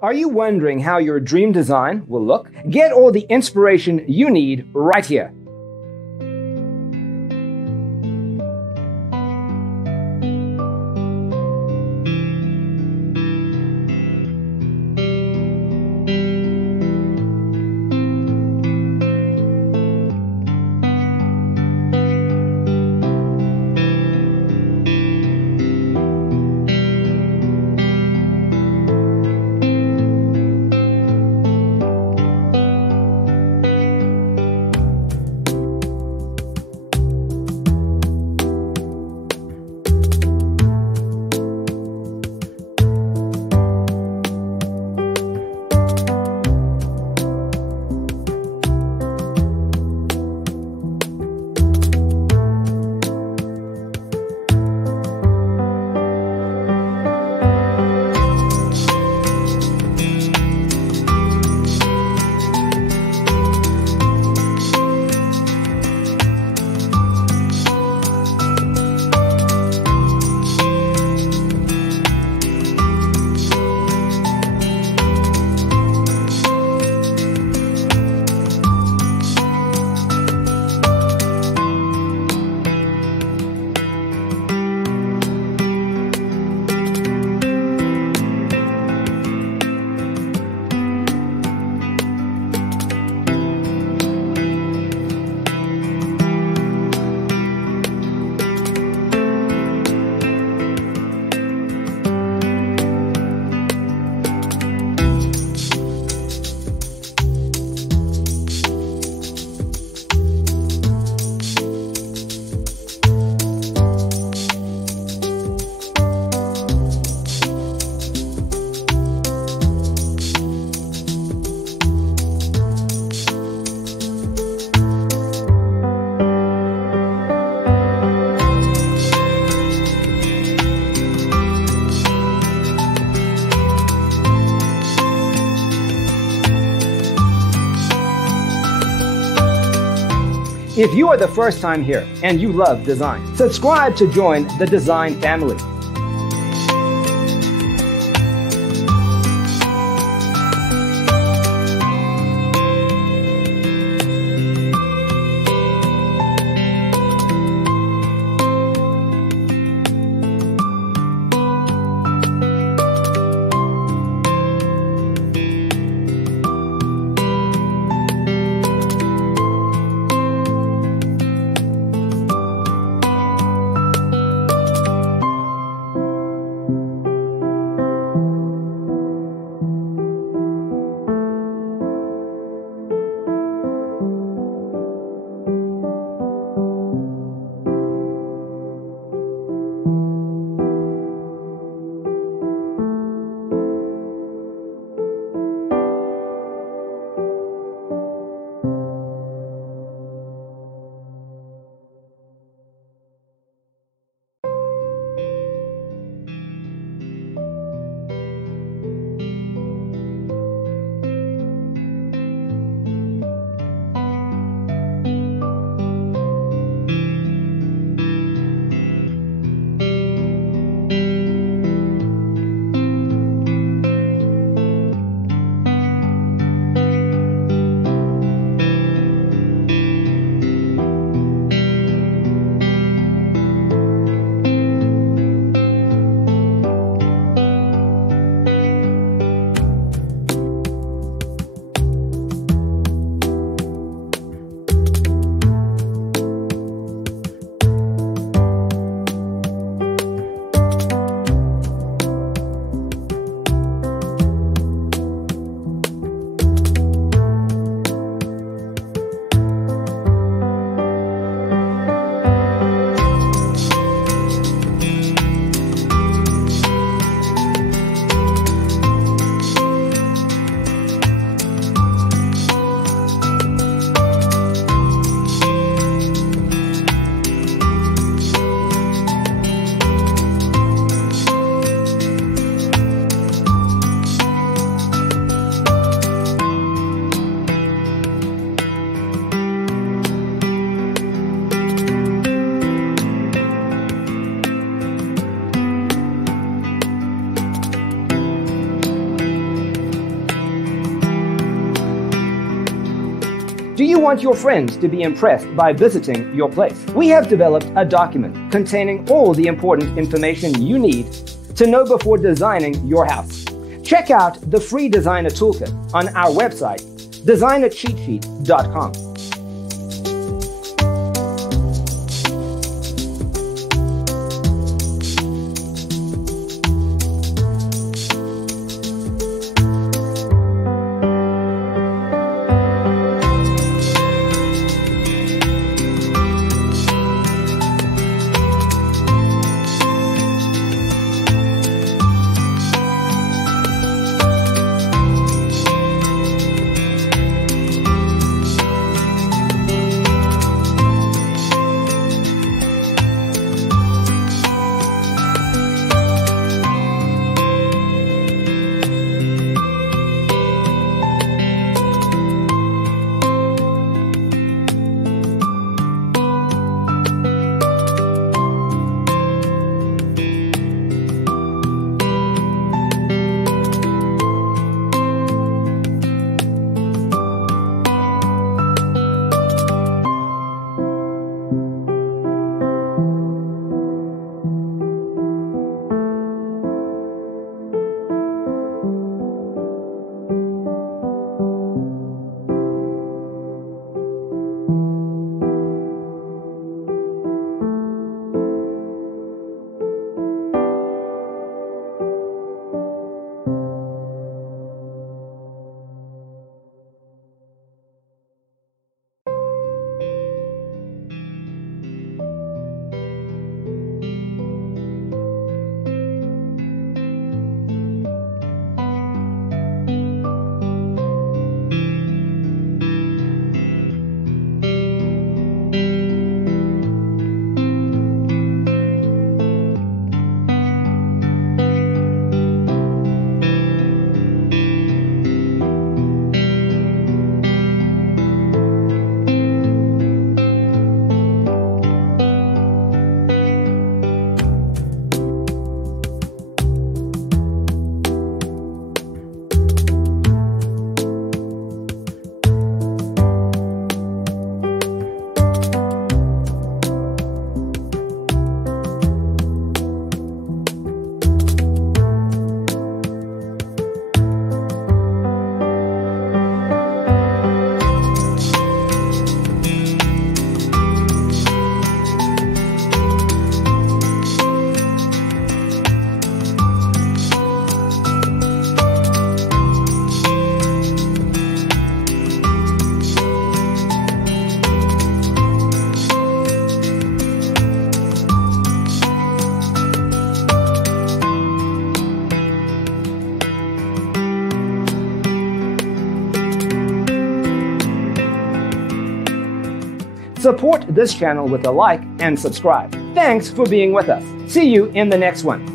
Are you wondering how your dream design will look? Get all the inspiration you need right here. If you are the first time here and you love design, subscribe to join the design family. Do you want your friends to be impressed by visiting your place? We have developed a document containing all the important information you need to know before designing your house. Check out the free designer toolkit on our website, designercheatsheet.com. Support this channel with a like and subscribe. Thanks for being with us. See you in the next one.